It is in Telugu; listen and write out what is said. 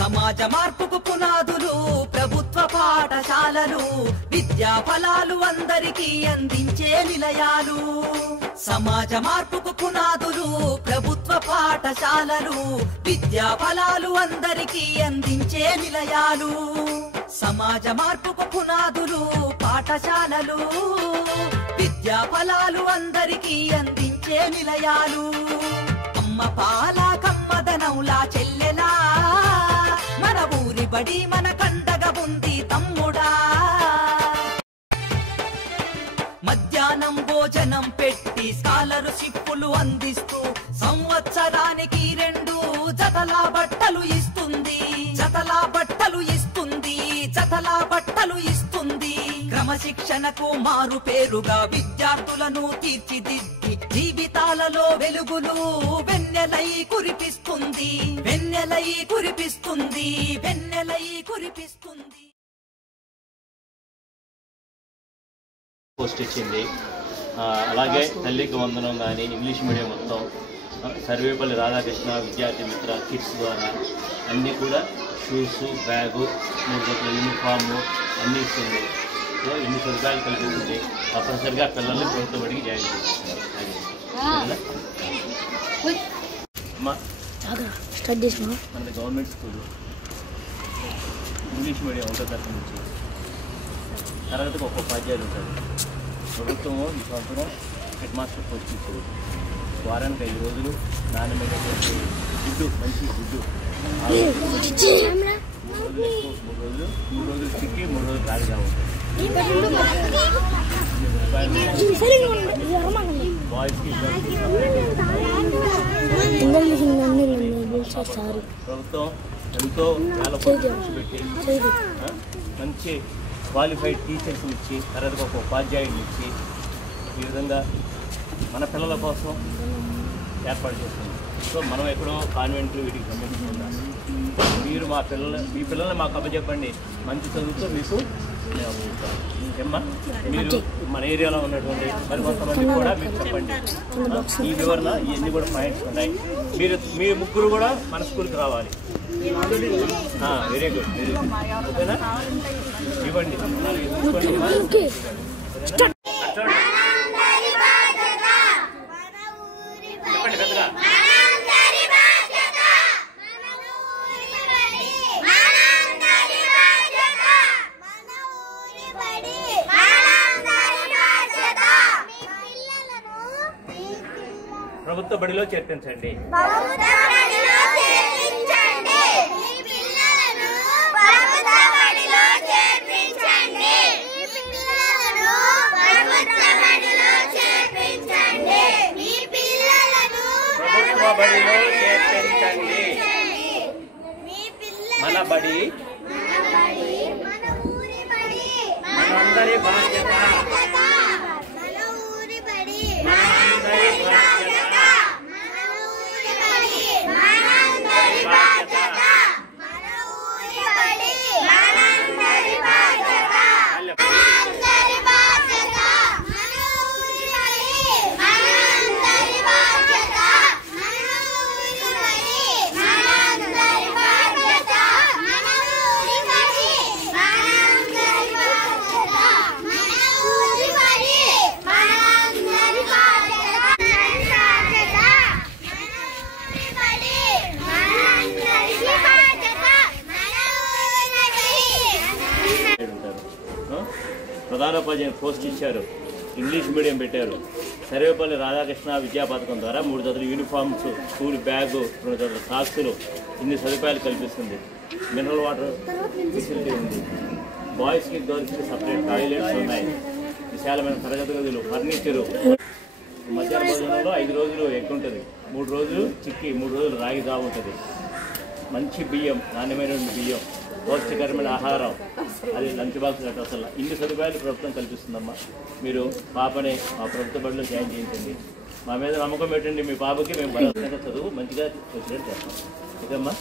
సమాజ మార్పుకు పునాదులు ప్రభుత్వ పాఠశాలలు, విద్యా ఫలాలు అందరికీ అందించే నిలయాలు. సమాజ మార్పుకు పునాదులు ప్రభుత్వ పాఠశాలలు, విద్యా ఫలాలు అందరికీ అందించే నిలయాలు. సమాజ మార్పుకు పునాదులు పాఠశాలలు, విద్యా ఫలాలు అందరికీ అందించే నిలయాలు. అమ్మ పాల కమ్మదనంలా చెల్లెలా, మన ఊరి బడి మన కండగా ఉంది తమ్ముడా. మధ్యాహ్నం భోజనం పెట్టి స్కాలర్షిప్పులు అందిస్తూ సంవత్సరానికి 2 జతల బట్టలు ఇస్తుంది, జతల బట్టలు ఇస్తుంది, జతల బట్టలు ఇస్తుంది. క్రమశిక్షణకు మారు పేరుగా విద్యార్థులను తీర్చిదిద్ది జీవితాలలో వెలుగులు వెన్నెలై కురిపిస్తుంది, వెన్నెలై కురిపిస్తుంది, వెన్నెలై కురిపిస్తుంది. పోస్ట్ ఇచ్చింది. అలాగే తల్లికి వందనం కానీ ఇంగ్లీష్ మీడియం మొత్తం సర్వేపల్లి రాధాకృష్ణ విద్యార్థి మిత్ర కిట్స్ ద్వారా అన్నీ కూడా షూసు, బ్యాగు, 3 జతల యూనిఫాము అన్నీ ఇస్తుంది. సో ఇన్ని సదుపాయాలు కల్పిస్తుంది. తప్పనిసరిగా పిల్లల్ని ప్రభుత్వ బడికి జాయిన్ చేస్తుంది. మన గవర్నమెంట్ స్కూలు ఇంగ్లీష్ మీడియం 1వ తరగతి నుంచి తరగతికి ఒక్కొక్క ఉపాధ్యాయులు ఉంటారు. ప్రభుత్వము ఈ సంవత్సరం హెడ్ మాస్టర్ పోస్ట్ ఇచ్చారు. వారానికి 5 రోజులు నాణ్యమైనటువంటి గుడ్డు, మంచి గుడ్డు, 3 రోజులు చిక్కి 3 రోజులు ఖాళీగా ఉంటుంది. బాయ్స్కి ప్రభుత్వం ఎంతో వేల ఖర్చు పెట్టి మంచి క్వాలిఫైడ్ టీచర్స్ని ఇచ్చి తరగతికి ఒక ఉపాధ్యాయుని ఇచ్చి ఈ విధంగా మన పిల్లల కోసం ఏర్పాటు చేస్తుంది. సో మనం ఎక్కడో కాన్వెంట్లు వీటికి సంబంధించిన మీరు మీ పిల్లల్ని మాకు అప్పచెప్పండి, మంచి చదువుతో మీకు ఏమ్మా మీరు మన ఏరియాలో ఉన్నటువంటి మరి కొంతమంది కూడా మీకు చెప్పండి. ఈ వివరణ ఇవన్నీ కూడా పాయింట్స్ ఉన్నాయి. మీ ముగ్గురు కూడా మన స్కూల్కి రావాలి. Very good, very good. ఓకేనా? ఇవ్వండి. చెప్పండి పెద్దగా. ప్రభుత్వ బడిలో చేర్పించండి. బడిలో చేర్పించండి. మన బడి మనందరి బాధ్యత, ప్రధానోపాధ్యాయుని పోస్ట్ ఇచ్చారు. ఇంగ్లీష్ మీడియం పెట్టారు. సర్వేపల్లి రాధాకృష్ణ విద్యా పథకం ద్వారా 3 జతల యూనిఫామ్స్, స్కూల్ బ్యాగు, 2 జతల సాక్సులు, ఇన్ని సదుపాయాలు కల్పిస్తుంది. మినరల్ వాటర్ ఫెసిలిటీ ఉంది. బాయ్స్కి గర్ల్స్కి సపరేట్ టాయిలెట్స్ ఉన్నాయి. విశాలమైన తరగతి గదులు, ఫర్నిచరు. మధ్యాహ్న భోజనంలో 5 రోజులు ఎగ్ ఉంటుంది, 3 రోజులు చిక్కి, 3 రోజులు రాగి జావ ఉంటుంది. మంచి బియ్యం, నాణ్యమైన బియ్యం, పౌష్టికరమైన ఆహారం, అది లంచ్ బాక్స్ గట్రా. అసలు ఇన్ని సదుపాయాలు ప్రభుత్వం కల్పిస్తుందమ్మా. మీరు పాపని మా ప్రభుత్వ బడిలో జాయిన్ చేయించండి. మా మీద నమ్మకం పెట్టండి. మీ పాపకి మేము బలవంతంగా చదువు మంచిగా వచ్చేటట్టు చేస్తాం. ఓకేమ్మా?